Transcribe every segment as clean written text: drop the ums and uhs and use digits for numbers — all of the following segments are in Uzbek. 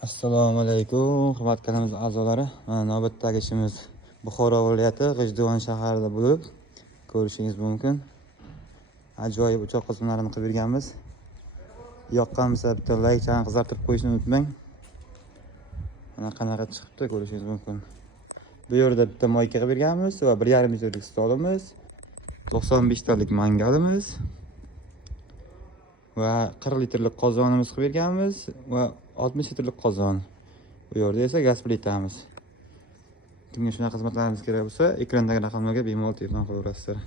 Assalomu alaykum, hurmatli kanalimiz a'zolari. Mana navbatdagi ishimiz Buxoro viloyati G'ijduvon shahrida bo'lib, ko'rishingiz mumkin. Ajoyib uchoq qismlarini qilib berganmiz. Yoqqan bo'lsa bitta like chani qizartirib qo'yishni unutmang. Mana qanaqa chiqibdi ko'rishingiz mumkin. Bu yerda bitta moyka qilib berganmiz va 1,5 metrlik stolimiz, 95 talik mangalimiz va 40 litrlik qozonimiz qilib berganmiz va 60 litrlik qozon. Bu yerda esa gaz plitamiz. Kimga shunaqa xizmatlarimiz kerak bo'lsa, ekrandagi raqamlarga bemalol telefon qilaverasizlar.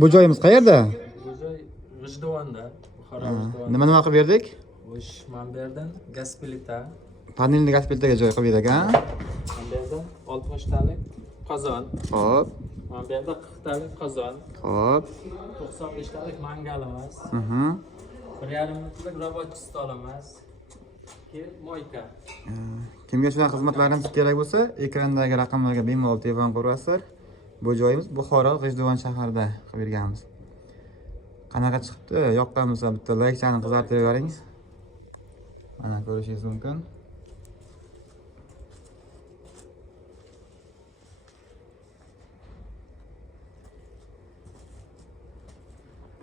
Bu joyimiz qayerda? Bu joy G'ijduvonda, Buxoro G'ijduvonda. Nima qilib berdik? O'sh mana bu yerdan gaz plita, Panelni gaz plitaga joy qilib berdik, ha? mana bu yerda 60 talik qozon, Xo'p, mana bu yerda 40 talik qozon, xo'p. 95 talik mangalimiz, 1,5 metrlik robotchi stolimiz, keyin moyka. Kimga shunaqa xizmatlarimiz kerak bo'lsa, ekrandagi raqamlarga bemalol telefon qilaverasizlar. Bu joyimiz Buxoro G'ijduvon shahrida qilib berganmiz. Qanaqa chiqibdi? Yoqqan bo'lsa bitta like chani qizartirib yuboring. Mana ko'rishingiz mumkin.